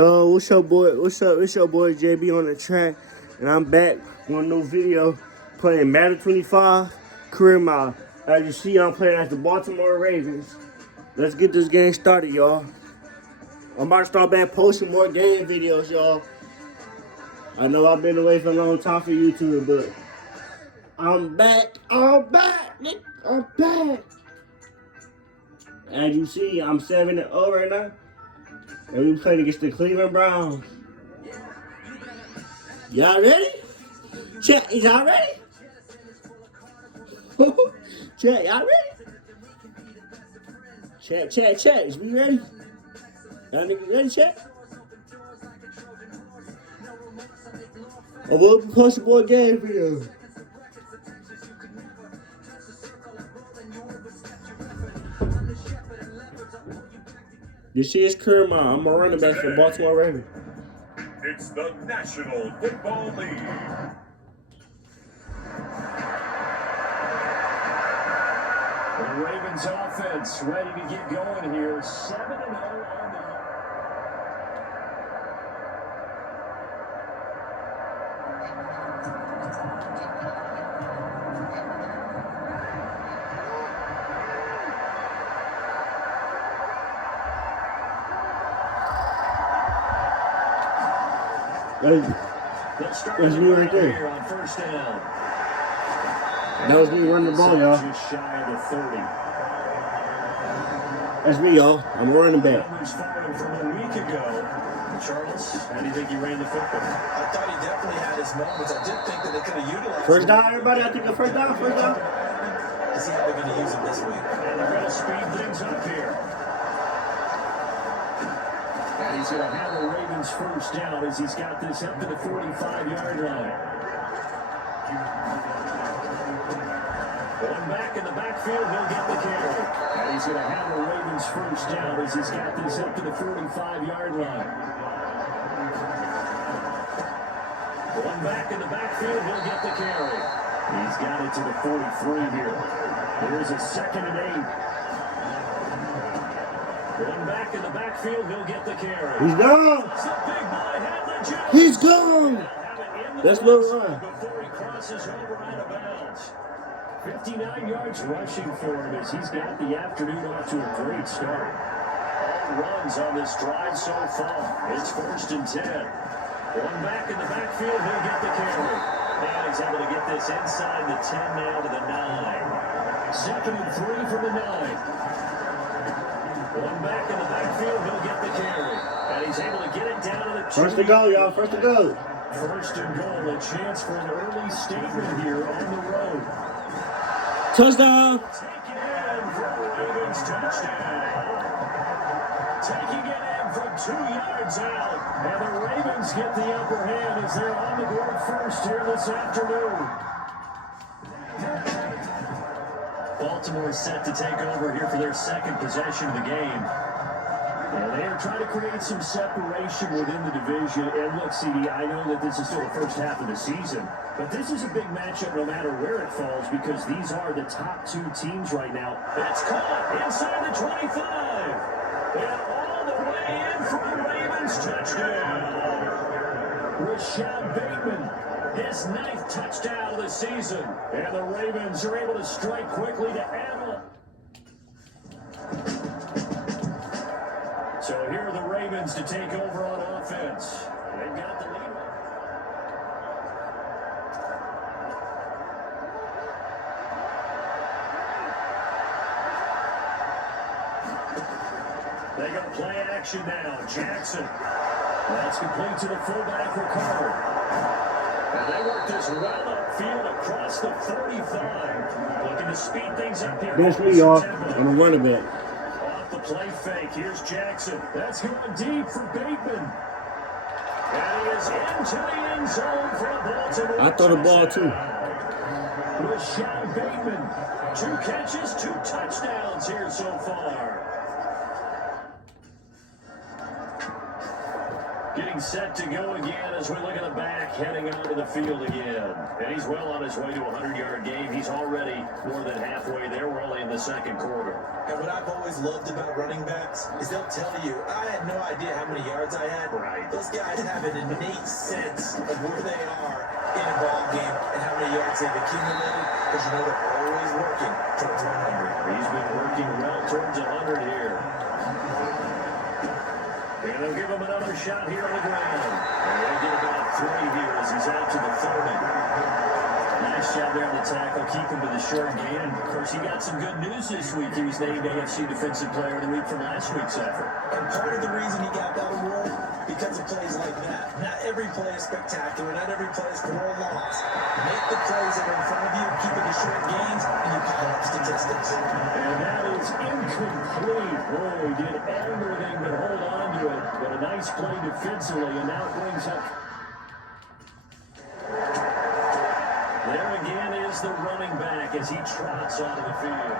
What's your boy? What's up? It's your boy JB on the track, and I'm back with a new video playing Madden 25 career mode. As you see, I'm playing as the Baltimore Ravens. Let's get this game started, y'all. I'm about to start back posting more game videos, y'all. I know I've been away for a long time for YouTube, but I'm back. I'm back. I'm back. As you see, I'm 7-0 right now. And we playing against the Cleveland Browns. Y'all ready? Chat, is y'all ready? Chat, y'all ready? Chat, is we ready? Y'all niggas ready, chat? Oh, we'll be posting more game videos. This is career mode. I'm a running back for Baltimore Ravens. It's the National Football League. The Ravens offense ready to get going here. 7-0 on the... That's me right there. On first down. That was me running the ball, y'all. Just shy of the 30. That's me, y'all. I'm running back. Numbers following from a week ago. Charles, how do you think he ran the football? I thought he definitely had his moments. I did think that they could have utilized First down, everybody. I think a first down. to see how they're going to use him this week. And they're going to speed things up here. And he's going to have the Ravens first down as he's got this up to the 45-yard line. Going back in the backfield, he'll get the carry. And he's going to have the Ravens first down as he's got this up to the 45-yard line. Going back in the backfield, he'll get the carry. He's got it to the 43 here. Here's a 2nd and 8. Going back in the backfield, he'll get the carry. He's gone. He's gone. That's Lil Ryan. Before he crosses over out of bounds. 59 yards rushing for him as he's got the afternoon off to a great start. All runs on this drive so far. It's 1st and 10. Going back in the backfield, he'll get the carry. And he's able to get this inside the 10 now to the 9. 2nd and 3 from the 9. Going back in the backfield, he'll get the carry. And he's able to get it down to the 2. First to go, y'all. First to go. 1st and goal. A chance for an early statement here on the road. Touchdown. Taking it in for a Ravens touchdown. Taking it in from 2 yards out. And the Ravens get the upper hand as they're on the board first here this afternoon. Baltimore set to take over here for their 2nd possession of the game. And they are trying to create some separation within the division. And look, CD, I know that this is still the first half of the season, but this is a big matchup no matter where it falls because these are the top 2 teams right now. That's caught inside the 25. And all the way in for the Ravens touchdown. Rashad Bateman, his 9th touchdown of the season. And the Ravens are able to strike quickly to add on. So here are the Ravens to take over on offense. They've got the lead. They got play action now. Jackson. That's complete to the fullback recovery. And they work this well upfield across the 45. Looking to speed things up here. That's me, y'all. I'm a running back. Off the play fake. Here's Jackson. That's going deep for Bateman. And he is into the end zone for a Baltimore. I throw the ball too. Rashad Bateman. 2 catches, 2 touchdowns here so far. Getting set to go again as we look at the back, heading onto the field again. And he's well on his way to a 100-yard game. He's already more than halfway there. We're only in the second quarter. And what I've always loved about running backs is they'll tell you, I had no idea how many yards I had. Right. Those guys have an innate sense of where they are in a ball game and how many yards they've accumulated, because you know they're always working towards 100. He's been working well towards 100 here. And they'll give him another shot here on the ground. And they'll get about 3 here as he's out to the 30. Nice job there on the tackle, keep him to the short gain. And, of course, he got some good news this week. He was named AFC Defensive Player of the Week from last week's effort. And part of the reason he got that award, because of plays like that. Not every play is spectacular. Not every play is for a loss. Make the plays that are in front of you, keep it to short gains, and you pile up statistics. And that is incomplete. Oh, he did everything but hold on to it. But a nice play defensively, and now it brings up. There again is the running back as he trots onto the field.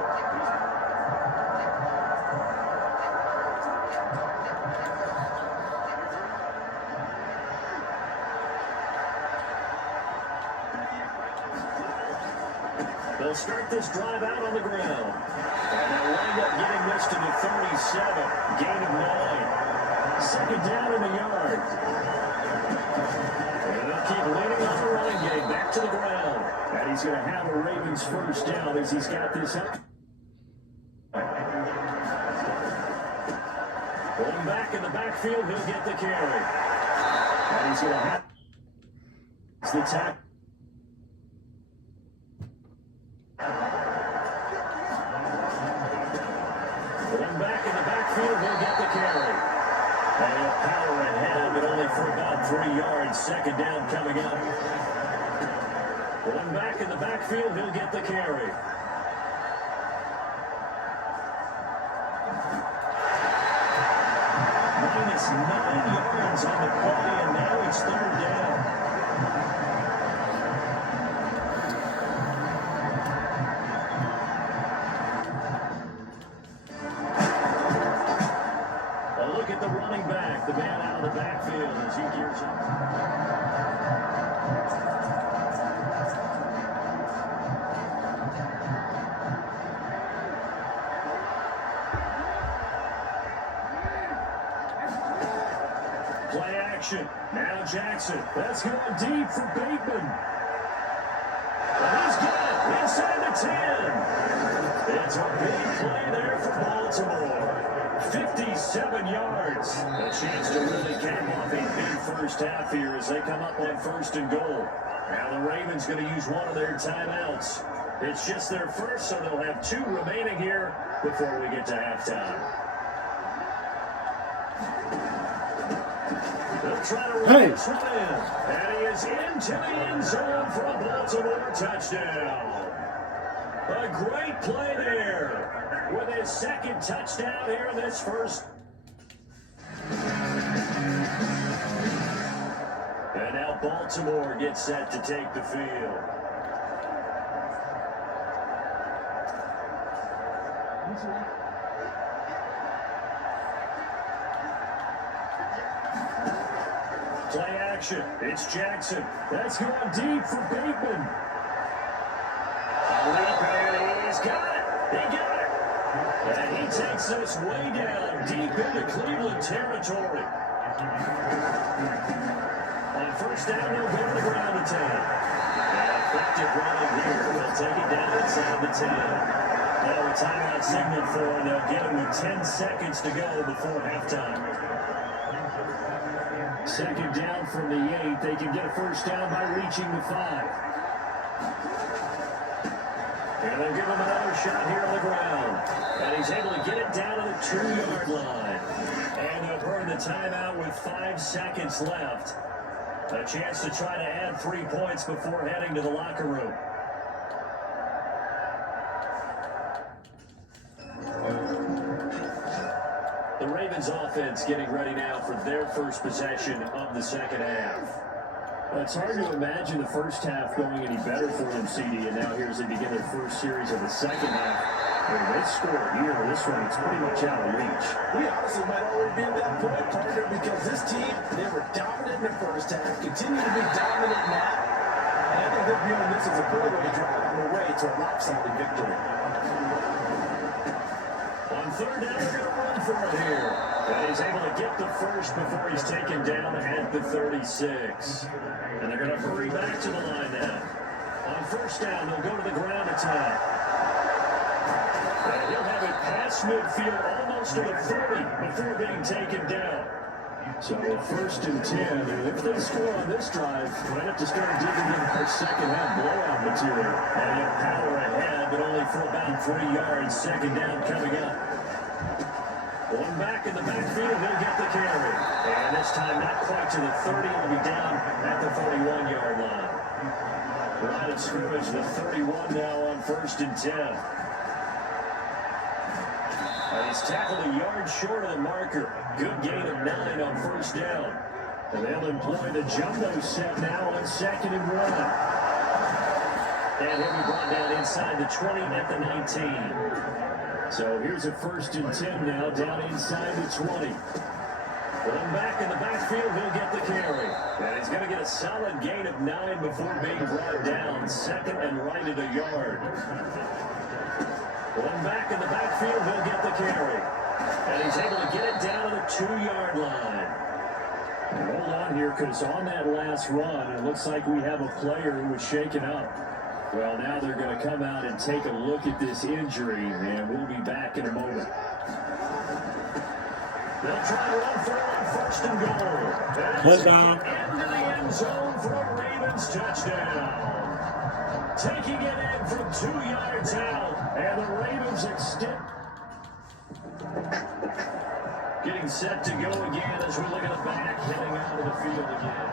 They'll start this drive out on the ground. And they'll wind up getting this to the 37. Gain of 9. Second down in the yard. And they'll keep leaning on the running game. Back to the ground. And he's going to have a Ravens first down as he's got this up. Going back in the backfield, he'll get the carry. And he's going to have the tackle. Going back in the backfield, he'll get the carry. And he'll power ahead, but only for about 3 yards. Second down coming up. Going back in the backfield, he'll get the carry. Minus 9 yards on the play, and now it's third down. A look at the running back, the man out of the backfield as he gears up. Play action. Now Jackson. That's going deep for Bateman. And he's got it inside the 10. It's a big play there for Baltimore. 57 yards. A chance to really cap off a big first half here as they come up on first and goal. Now the Ravens going to use one of their timeouts. It's just their first, so they'll have 2 remaining here before we get to halftime. They'll try to run this one in. And he is into the end zone for a Baltimore touchdown. A great play there with his second touchdown here in this first. And now Baltimore gets set to take the field. Play action. It's Jackson. That's going deep for Bateman. And he's got it. He got it. And he takes this way down deep into Cleveland territory. On first down, they'll go to the ground to 10. And effective running here. They'll take it down inside the 10. Now a timeout signal for, and they'll get him with 10 seconds to go before halftime. Second down from the 8. They can get a first down by reaching the 5. And they'll give him another shot here on the ground. And he's able to get it down to the 2-yard line. And they'll burn the timeout with 5 seconds left. A chance to try to add 3 points before heading to the locker room. The Ravens offense getting ready now for their first possession of the second half. It's hard to imagine the first half going any better for them, CD, and now here as they begin their first series of the second half. When they score here, this one, it's pretty much out of reach. We honestly might already be at that point, partner, because this team, they were dominant in the first half, continue to be dominant now, and I think they're viewing this as a four-way drive on the way to a lopsided victory. On third down, they're going to run for it here. And he's able to get the first before he's taken down at the 36. And they're going to hurry back to the line now. On first down, they'll go to the ground attack. And he'll have it past midfield almost to the 30 before being taken down. So first and 10, and if they score on this drive, might have to start digging in for second half blowout material. And they'll power ahead, but only for about 3 yards. Second down coming up. One back in the backfield, he'll get the carry. And this time not quite to the 30, it'll be down at the 41-yard line. Line of scrimmage, the 31 now on first and 10. And he's tackled a yard short of the marker. Good gain of 9 on first down. And they'll employ the jumbo set now on second and 1. And he'll be brought down inside the 20 at the 19. So here's a first and 10 now, down inside the 20. One back in the backfield, he'll get the carry. And he's going to get a solid gain of 9 before being brought down. Second and right at a yard. One back in the backfield, he'll get the carry. And he's able to get it down to the 2-yard line. And hold on here, because on that last run, it looks like we have a player who was shaken up. Well, now they're going to come out and take a look at this injury, and we'll be back in a moment. They'll try to run for it on first and goal. Touchdown. Into the end zone for a Ravens touchdown. Taking it in from 2 yards out, and the Ravens extend. Getting set to go again as we look at the back, heading out of the field again.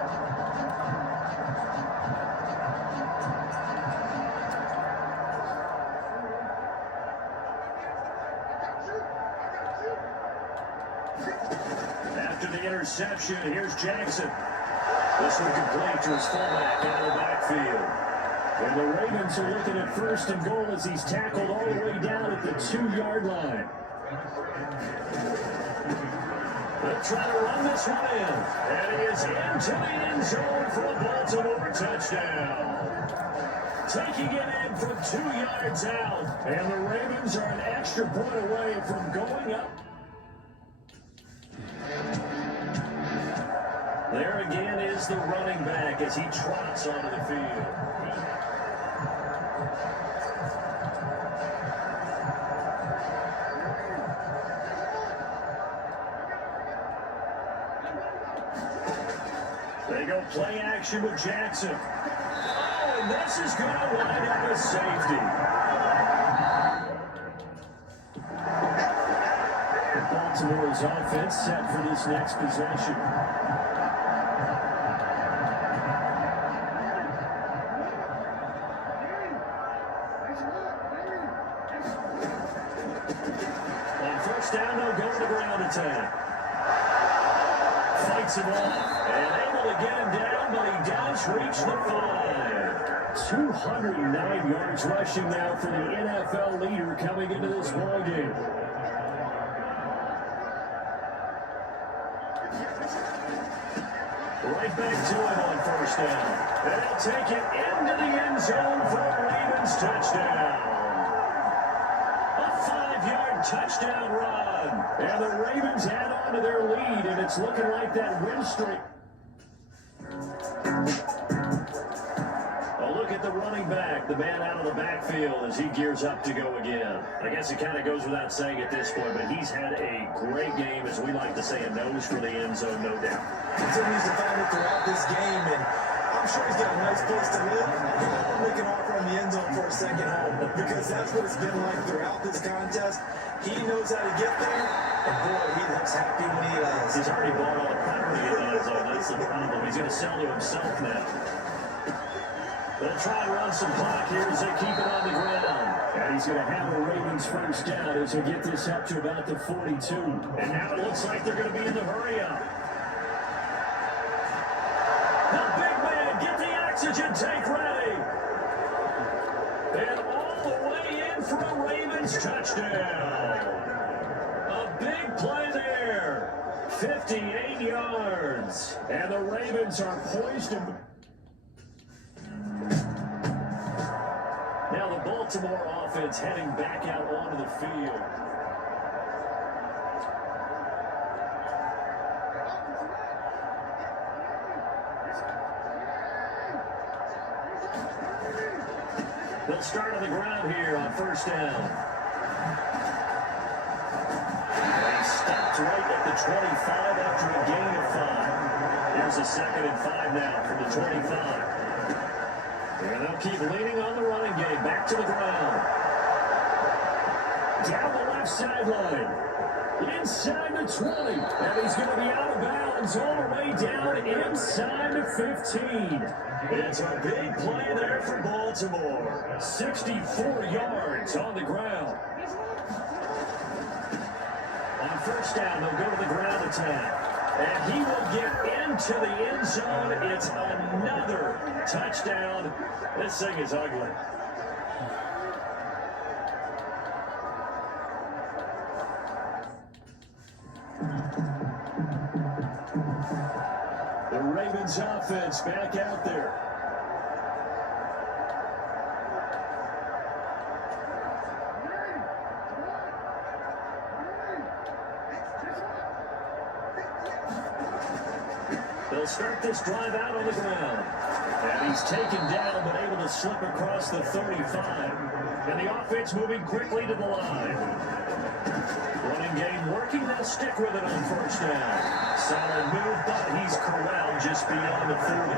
After the interception, here's Jackson. This one complete to his fullback out of the backfield. And the Ravens are looking at first and goal as he's tackled all the way down at the 2-yard line. They'll try to run this one in. And he is into the end zone for a Baltimore touchdown. Taking it in from 2 yards out. And the Ravens are an extra point away from going up. There again is the running back as he trots onto the field. They go play action with Jackson. Oh, and this is going to wind up as safety. Baltimore's offense set for this next possession. On first down, they'll go to the ground attack. Fights him off. And able to get him down, but he does reach the 5. 209 yards rushing now for the NFL leader coming into this ballgame. Right back to him on first down. And they'll take it into the end zone for a Ravens touchdown. A 5-yard touchdown run. And the Ravens add on to their lead, and it's looking like that win streak. A look at the running back, the man out of the backfield as he gears up to go again. I guess it kind of goes without saying at this point, but he's had a great game, as we like to say, a nose for the end zone, no doubt. Continues to find it throughout this game, and I'm sure he's got a nice place to live. He might want to make an offer on the end zone for a second home, because that's what it's been like throughout this contest. He knows how to get there, and boy, he looks happy when he does. He's already bought all the property in the end zone. That's the problem. He's going to sell to himself now. They'll try to run some clock here as they keep it on the ground. And he's going to have a Ravens first down as they get this up to about the 42. And now it looks like they're going to be in the hurry-up. The big man, get the oxygen tank ready. And all the way in for a Ravens Ravens touchdown. A big play there. 58 yards. And the Ravens are poised to... Now the Baltimore offense heading back out onto the field. They'll start on the ground here on first down. They stopped right at the 25 after a gain of 5. Here's a 2nd and 5 now from the 25. And they'll keep leaning on the running game. Back to the ground. Down the left sideline. Inside the 20. And he's going to be out of bounds all the way down inside the 15. It's a big play there for Baltimore. 64 yards on the ground. On first down, they'll go to the ground attack. And he will get into the end zone. It's another touchdown. This thing is ugly. The Ravens offense back out there. They'll start this drive out on the ground. And he's taken down, but able to slip across the 35. And the offense moving quickly to the line. Running game working, they'll stick with it on first down. Solid move, but he's corralled just beyond the 40.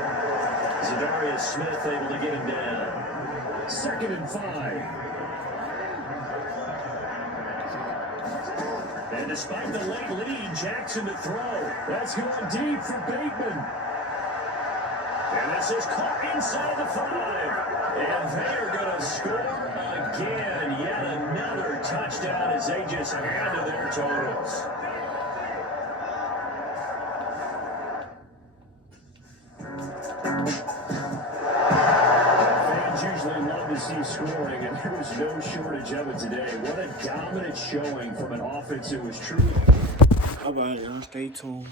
Zadarius Smith able to get him down. 2nd and 5. And despite the late lead, Jackson to throw. That's going deep for Bateman. And this is caught inside the 5. And they are going to score again. Yet another touchdown as they just add to their totals. Fans usually love to see scoring, and there was no shortage of it today. What a dominant showing from an offense that was truly... All right, y'all, stay tuned.